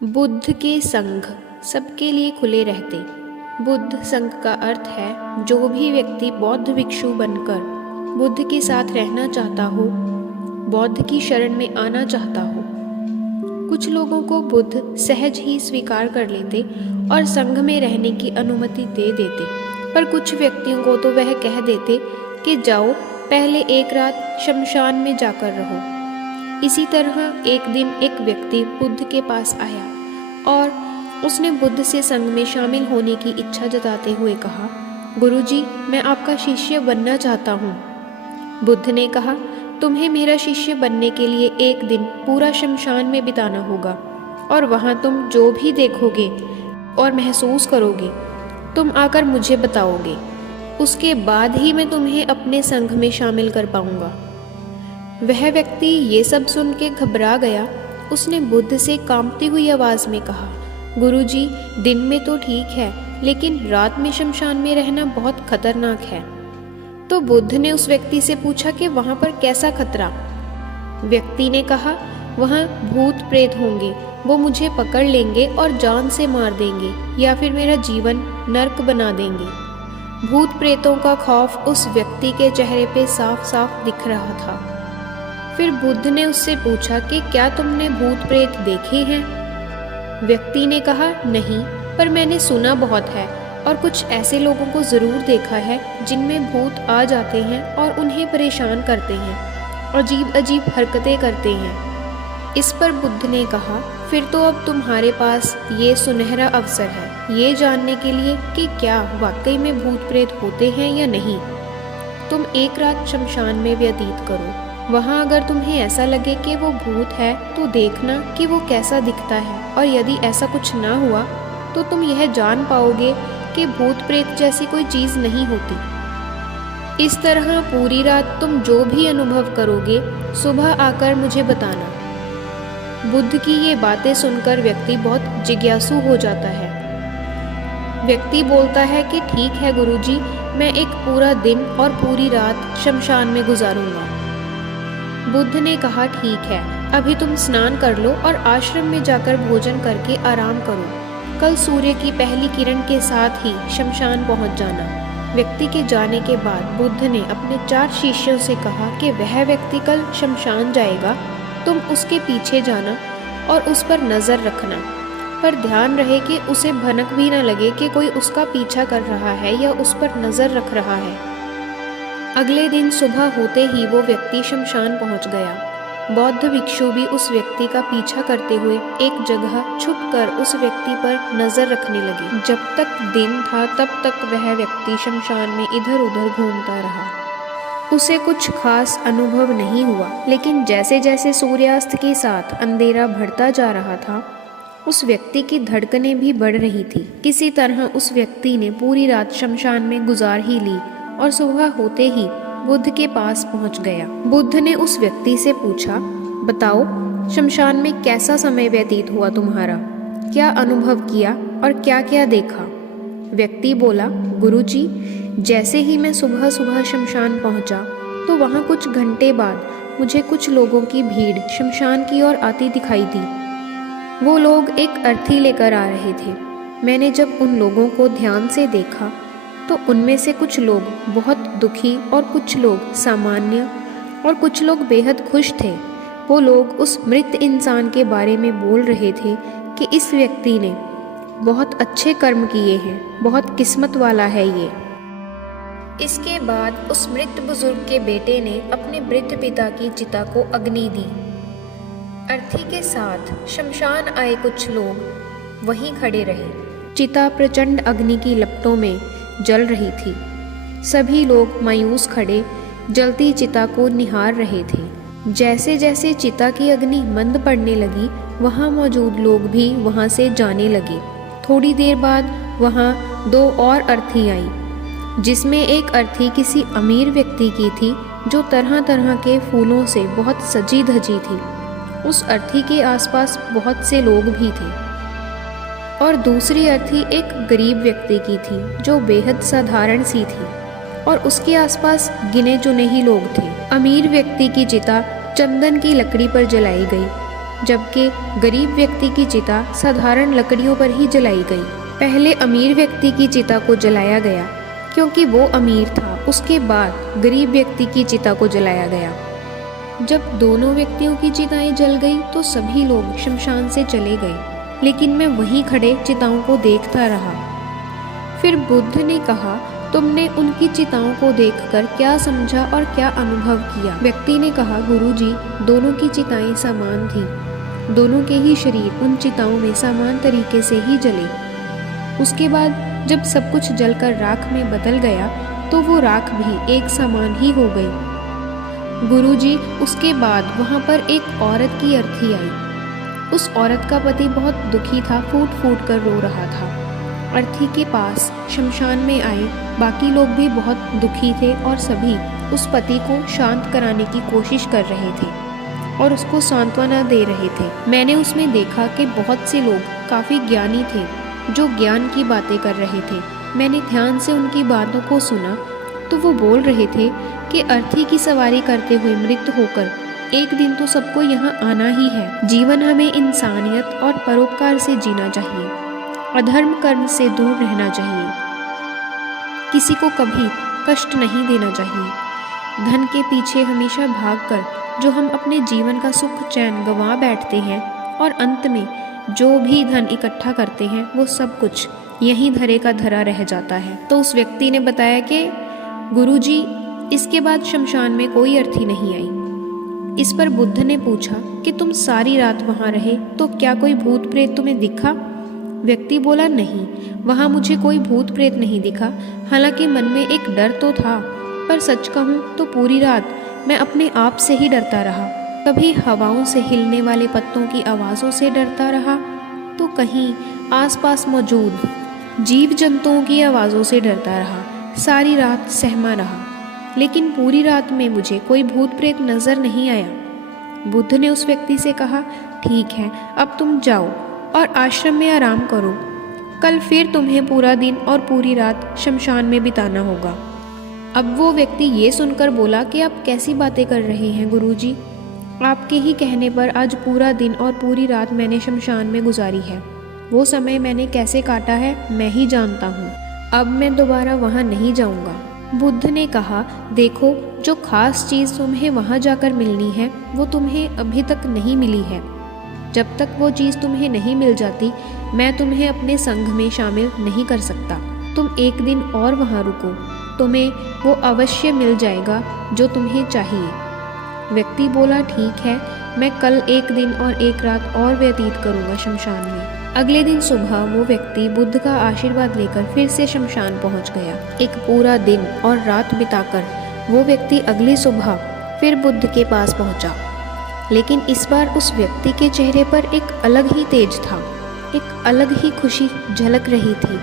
बुद्ध के संघ सबके लिए खुले रहते। बुद्ध संघ का अर्थ है जो भी व्यक्ति बौद्ध भिक्षु बनकर बुद्ध के साथ रहना चाहता हो, बौद्ध की शरण में आना चाहता हो। कुछ लोगों को बुद्ध सहज ही स्वीकार कर लेते और संघ में रहने की अनुमति दे देते, पर कुछ व्यक्तियों को तो वह कह देते कि जाओ पहले एक रात शमशान में जाकर रहो। इसी तरह एक दिन एक व्यक्ति बुद्ध के पास आया और उसने बुद्ध से संघ में शामिल होने की इच्छा जताते हुए कहा, गुरुजी, मैं आपका शिष्य बनना चाहता हूँ। बुद्ध ने कहा, तुम्हें मेरा शिष्य बनने के लिए एक दिन पूरा शमशान में बिताना होगा और वहाँ तुम जो भी देखोगे और महसूस करोगे तुम आकर मुझे बताओगे। उसके बाद ही मैं तुम्हें अपने संघ में शामिल कर पाऊंगा। वह व्यक्ति ये सब सुन के घबरा गया। उसने बुद्ध से कांपती हुई आवाज़ में कहा, गुरुजी, दिन में तो ठीक है, लेकिन रात में शमशान में रहना बहुत खतरनाक है। तो बुद्ध ने उस व्यक्ति से पूछा कि वहाँ पर कैसा खतरा? व्यक्ति ने कहा, वहाँ भूत प्रेत होंगे, वो मुझे पकड़ लेंगे और जान से मार देंगे या फिर मेरा जीवन नर्क बना देंगे। भूत प्रेतों का खौफ उस व्यक्ति के चेहरे पे साफ साफ दिख रहा था। फिर बुद्ध ने उससे पूछा कि क्या तुमने भूत प्रेत देखे हैं? व्यक्ति ने कहा, नहीं, पर मैंने सुना बहुत है और कुछ ऐसे लोगों को ज़रूर देखा है जिनमें भूत आ जाते हैं और उन्हें परेशान करते हैं, अजीब अजीब हरकतें करते हैं। इस पर बुद्ध ने कहा, फिर तो अब तुम्हारे पास ये सुनहरा अवसर है ये जानने के लिए कि क्या वाकई में भूत प्रेत होते हैं या नहीं। तुम एक रात शमशान में व्यतीत करो। वहाँ अगर तुम्हें ऐसा लगे कि वो भूत है तो देखना कि वो कैसा दिखता है, और यदि ऐसा कुछ ना हुआ तो तुम यह जान पाओगे कि भूत प्रेत जैसी कोई चीज़ नहीं होती। इस तरह पूरी रात तुम जो भी अनुभव करोगे सुबह आकर मुझे बताना। बुद्ध की ये बातें सुनकर व्यक्ति बहुत जिज्ञासु हो जाता है। व्यक्ति बोलता है कि ठीक है गुरुजी, मैं एक पूरा दिन और पूरी रात शमशान में गुजारूंगा। बुद्ध ने कहा, ठीक है, अभी तुम स्नान कर लो और आश्रम में जाकर भोजन करके आराम करो। कल सूर्य की पहली किरण के साथ ही शमशान पहुंच जाना। व्यक्ति के जाने के बाद बुद्ध ने अपने 4 शिष्यों से कहा कि वह व्यक्ति कल शमशान जाएगा, तुम उसके पीछे जाना और उस पर नज़र रखना, पर ध्यान रहे कि उसे भनक भी न लगे कि कोई उसका पीछा कर रहा है या उस पर नज़र रख रहा है। अगले दिन सुबह होते ही वो व्यक्ति शमशान पहुंच गया। बौद्ध भिक्षु भी उस व्यक्ति का पीछा करते हुए एक जगह छुपकर उस व्यक्ति पर नजर रखने लगे। जब तक दिन था तब तक वह व्यक्ति शमशान में इधर उधर घूमता रहा। उसे कुछ खास अनुभव नहीं हुआ, लेकिन जैसे जैसे सूर्यास्त के साथ अंधेरा बढ़ता जा रहा था उस व्यक्ति की धड़कनें भी बढ़ रही थी। किसी तरह उस व्यक्ति ने पूरी रात शमशान में गुजार ही ली और सुबह होते ही बुद्ध के पास पहुंच गया। बुद्ध ने उस व्यक्ति से पूछा, बताओ, शमशान में कैसा समय व्यतीत हुआ तुम्हारा? क्या अनुभव किया और क्या क्या देखा? व्यक्ति बोला, गुरुजी, जैसे ही मैं सुबह सुबह शमशान पहुंचा तो वहां कुछ घंटे बाद मुझे कुछ लोगों की भीड़ शमशान की ओर आती दिखाई दी। वो लोग एक अर्थी लेकर आ रहे थे। मैंने जब उन लोगों को ध्यान से देखा तो उनमें से कुछ लोग बहुत दुखी और कुछ लोग सामान्य और कुछ लोग बेहद खुश थे। वो लोग उस मृत इंसान के बारे में बोल रहे थे कि इस व्यक्ति ने बहुत अच्छे कर्म किए हैं, बहुत किस्मत वाला है ये। इसके बाद उस मृत बुजुर्ग के बेटे ने अपने वृद्ध पिता की चिता को अग्नि दी। अर्थी के साथ शमशान आए कुछ लोग वहीं खड़े रहे। चिता प्रचंड अग्नि की लपटों में जल रही थी। सभी लोग मायूस खड़े जलती चिता को निहार रहे थे। जैसे जैसे चिता की अग्नि मंद पड़ने लगी वहाँ मौजूद लोग भी वहाँ से जाने लगे। थोड़ी देर बाद वहाँ 2 और अर्थी आई, जिसमें एक अर्थी किसी अमीर व्यक्ति की थी जो तरह तरह के फूलों से बहुत सजी धजी थी। उस अर्थी के आसपास बहुत से लोग भी थे। और दूसरी अर्थी एक गरीब व्यक्ति की थी जो बेहद साधारण सी थी और उसके आसपास गिने चुने ही लोग थे। अमीर व्यक्ति की चिता चंदन की लकड़ी पर जलाई गई जबकि गरीब व्यक्ति की चिता साधारण लकड़ियों पर ही जलाई गई। पहले अमीर व्यक्ति की चिता को जलाया गया क्योंकि वो अमीर था, उसके बाद गरीब व्यक्ति की चिता को जलाया गया। जब दोनों व्यक्तियों की चिताएं जल गई तो सभी लोग शमशान से चले गए, लेकिन मैं वहीं खड़े चिताओं को देखता रहा। फिर बुद्ध ने कहा, तुमने उनकी चिताओं को देखकर क्या समझा और क्या अनुभव किया? व्यक्ति ने कहा, गुरुजी, दोनों की चिताएं समान थी, दोनों के ही शरीर उन चिताओं में समान तरीके से ही जले। उसके बाद जब सब कुछ जलकर राख में बदल गया तो वो राख भी एक समान ही हो गई। गुरुजी, उसके बाद वहाँ पर एक औरत की अर्थी आई। उस औरत का पति बहुत दुखी था, फूट फूट कर रो रहा था। अर्थी के पास शमशान में आए बाकी लोग भी बहुत दुखी थे और सभी उस पति को शांत कराने की कोशिश कर रहे थे और उसको सांत्वना दे रहे थे। मैंने उसमें देखा कि बहुत से लोग काफ़ी ज्ञानी थे जो ज्ञान की बातें कर रहे थे। मैंने ध्यान से उनकी बातों को सुना तो वो बोल रहे थे कि अर्थी की सवारी करते हुए मृत होकर एक दिन तो सबको यहाँ आना ही है। जीवन हमें इंसानियत और परोपकार से जीना चाहिए, अधर्म कर्म से दूर रहना चाहिए, किसी को कभी कष्ट नहीं देना चाहिए। धन के पीछे हमेशा भागकर जो हम अपने जीवन का सुख चैन गंवा बैठते हैं और अंत में जो भी धन इकट्ठा करते हैं वो सब कुछ यहीं धरे का धरा रह जाता है। तो उस व्यक्ति ने बताया कि गुरुजी, इसके बाद शमशान में कोई अर्थी नहीं आई। इस पर बुद्ध ने पूछा कि तुम सारी रात वहाँ रहे तो क्या कोई भूत प्रेत तुम्हें दिखा? व्यक्ति बोला, नहीं, वहाँ मुझे कोई भूत प्रेत नहीं दिखा। हालांकि मन में एक डर तो था, पर सच कहूँ तो पूरी रात मैं अपने आप से ही डरता रहा। कभी हवाओं से हिलने वाले पत्तों की आवाज़ों से डरता रहा तो कहीं आसपास मौजूद जीव जंतुओं की आवाज़ों से डरता रहा। सारी रात सहमा रहा, लेकिन पूरी रात में मुझे कोई भूत प्रेत नजर नहीं आया। बुद्ध ने उस व्यक्ति से कहा, ठीक है, अब तुम जाओ और आश्रम में आराम करो। कल फिर तुम्हें पूरा दिन और पूरी रात शमशान में बिताना होगा। अब वो व्यक्ति ये सुनकर बोला कि आप कैसी बातें कर रहे हैं गुरुजी? आपके ही कहने पर आज पूरा दिन और पूरी रात मैंने शमशान में गुजारी है। वो समय मैंने कैसे काटा है मैं ही जानता हूँ। अब मैं दोबारा वहाँ नहीं जाऊँगा। बुद्ध ने कहा, देखो, जो खास चीज़ तुम्हें वहाँ जाकर मिलनी है वो तुम्हें अभी तक नहीं मिली है। जब तक वो चीज़ तुम्हें नहीं मिल जाती मैं तुम्हें अपने संघ में शामिल नहीं कर सकता। तुम एक दिन और वहाँ रुको, तुम्हें वो अवश्य मिल जाएगा जो तुम्हें चाहिए। व्यक्ति बोला, ठीक है, मैं कल एक दिन और एक रात और व्यतीत करूँगा शमशान में। अगले दिन सुबह वो व्यक्ति बुद्ध का आशीर्वाद लेकर फिर से शमशान पहुंच गया। एक पूरा दिन और रात बिताकर वो व्यक्ति अगली सुबह फिर बुद्ध के पास पहुंचा, लेकिन इस बार उस व्यक्ति के चेहरे पर एक अलग ही तेज था, एक अलग ही खुशी झलक रही थी,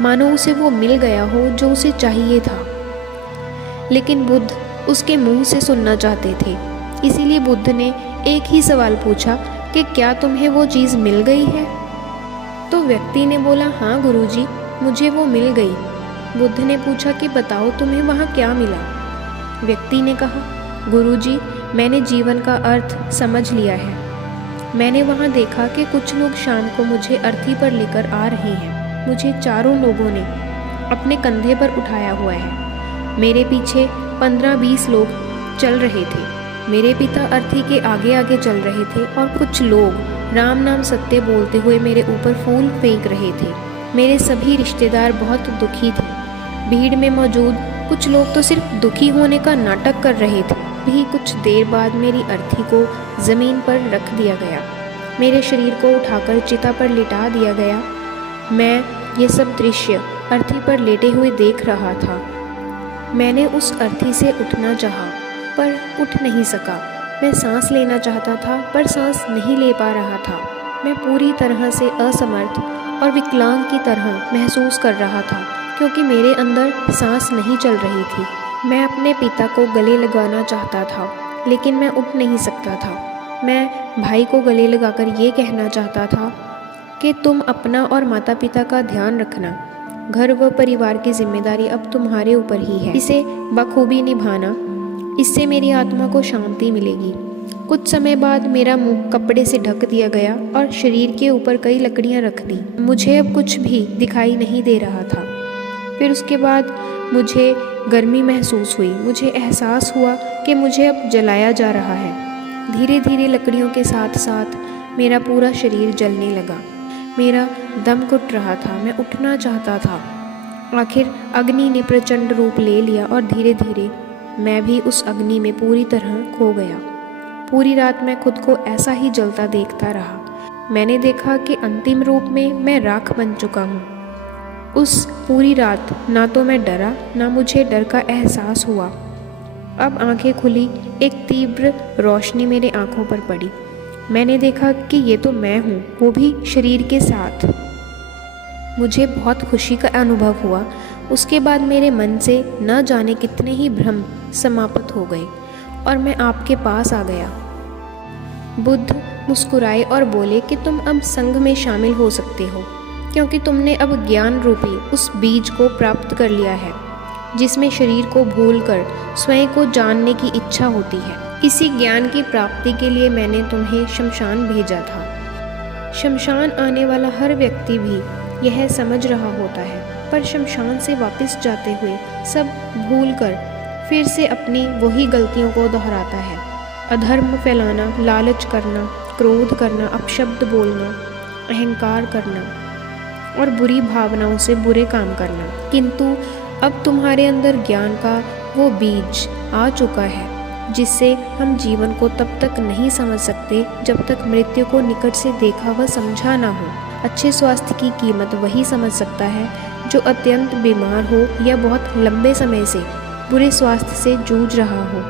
मानो उसे वो मिल गया हो जो उसे चाहिए था। लेकिन बुद्ध उसके मुंह से सुनना चाहते थे, इसीलिए बुद्ध ने एक ही सवाल पूछा कि क्या तुम्हें वो चीज़ मिल गई है? तो व्यक्ति ने बोला, हाँ गुरुजी, मुझे वो मिल गई। बुद्ध ने पूछा कि बताओ तुम्हें वहाँ क्या मिला? व्यक्ति ने कहा, गुरुजी, मैंने जीवन का अर्थ समझ लिया है। मैंने वहाँ देखा कि कुछ लोग शाम को मुझे अर्थी पर लेकर आ रहे हैं। मुझे चारों लोगों ने अपने कंधे पर उठाया हुआ है। मेरे पीछे 15-20 लोग चल रहे थे। मेरे पिता अर्थी के आगे आगे चल रहे थे और कुछ लोग राम नाम सत्य बोलते हुए मेरे ऊपर फूल फेंक रहे थे। मेरे सभी रिश्तेदार बहुत दुखी थे। भीड़ में मौजूद कुछ लोग तो सिर्फ दुखी होने का नाटक कर रहे थे। भी कुछ देर बाद मेरी अर्थी को ज़मीन पर रख दिया गया। मेरे शरीर को उठाकर चिता पर लिटा दिया गया। मैं ये सब दृश्य अर्थी पर लेटे हुए देख रहा था। मैंने उस अर्थी से उठना चाहा, पर उठ नहीं सका। मैं सांस लेना चाहता था, पर सांस नहीं ले पा रहा था। मैं पूरी तरह से असमर्थ और विकलांग की तरह महसूस कर रहा था, क्योंकि मेरे अंदर सांस नहीं चल रही थी। मैं अपने पिता को गले लगाना चाहता था, लेकिन मैं उठ नहीं सकता था। मैं भाई को गले लगाकर ये कहना चाहता था कि तुम अपना और माता पिता का ध्यान रखना। घर व परिवार की जिम्मेदारी अब तुम्हारे ऊपर ही है। इसे बखूबी निभाना, इससे मेरी आत्मा को शांति मिलेगी। कुछ समय बाद मेरा मुंह कपड़े से ढक दिया गया और शरीर के ऊपर कई लकड़ियां रख दी। मुझे अब कुछ भी दिखाई नहीं दे रहा था। फिर उसके बाद मुझे गर्मी महसूस हुई। मुझे एहसास हुआ कि मुझे अब जलाया जा रहा है। धीरे धीरे लकड़ियों के साथ साथ मेरा पूरा शरीर जलने लगा। मेरा दम घुट रहा था, मैं उठना चाहता था। आखिर अग्नि ने प्रचंड रूप ले लिया और धीरे धीरे मैं भी उस अग्नि में पूरी तरह खो गया। पूरी रात मैं खुद को ऐसा ही जलता देखता रहा। मैंने देखा कि अंतिम रूप में मैं राख बन चुका हूँ। उस पूरी रात ना तो मैं डरा, ना मुझे डर का एहसास हुआ। अब आंखें खुली, एक तीव्र रोशनी मेरे आंखों पर पड़ी। मैंने देखा कि ये तो मैं हूँ, वो भी शरीर के साथ। मुझे बहुत खुशी का अनुभव हुआ। उसके बाद मेरे मन से न जाने कितने ही भ्रम समाप्त हो गए और मैं आपके पास आ गया। बुद्ध मुस्कुराए और बोले कि तुम अब संघ में शामिल हो सकते हो, क्योंकि तुमने अब ज्ञान रूपी उस बीज को प्राप्त कर लिया है जिसमें शरीर को भूलकर स्वयं को जानने की इच्छा होती है। इसी ज्ञान की प्राप्ति के लिए मैंने तुम्हें शमशान भेजा था। शमशान आने वाला हर व्यक्ति भी यह समझ रहा होता है, पर शमशान से वापस जाते हुए सब भूलकर फिर से अपनी वही गलतियों को दोहराता है। अधर्म फैलाना, लालच करना, क्रोध करना, अपशब्द बोलना, अहंकार करना और बुरी भावनाओं से बुरे काम करना। किंतु अब तुम्हारे अंदर ज्ञान का वो बीज आ चुका है जिससे हम जीवन को तब तक नहीं समझ सकते जब तक मृत्यु को निकट से देखा व समझा ना हो। अच्छे स्वास्थ्य की कीमत वही समझ सकता है जो अत्यंत बीमार हो या बहुत लंबे समय से बुरे स्वास्थ्य से जूझ रहा हो।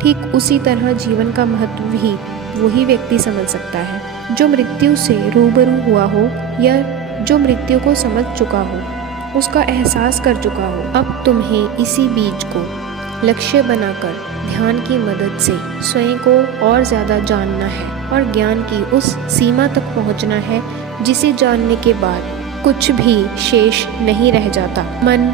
ठीक उसी तरह जीवन का महत्व भी वही व्यक्ति समझ सकता है जो मृत्यु से रूबरू हुआ हो या जो मृत्यु को समझ चुका हो, उसका एहसास कर चुका हो। अब तुम्हें इसी बीज को लक्ष्य बनाकर ध्यान की मदद से स्वयं को और ज़्यादा जानना है और ज्ञान की उस सीमा तक पहुंचना है जिसे जानने के बाद कुछ भी शेष नहीं रह जाता। मन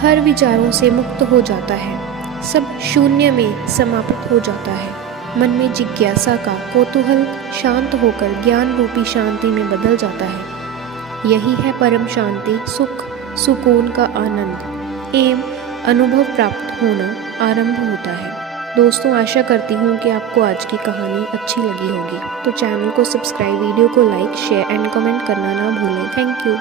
हर विचारों से मुक्त हो जाता है, सब शून्य में समाप्त हो जाता है। मन में जिज्ञासा का कौतूहल शांत होकर ज्ञान रूपी शांति में बदल जाता है। यही है परम शांति, सुख, सुकून का आनंद एवं अनुभव प्राप्त होना आरंभ होता है। दोस्तों, आशा करती हूँ कि आपको आज की कहानी अच्छी लगी होगी। तो चैनल को सब्सक्राइब, वीडियो को लाइक, शेयर एंड कमेंट करना ना भूलें। Thank you.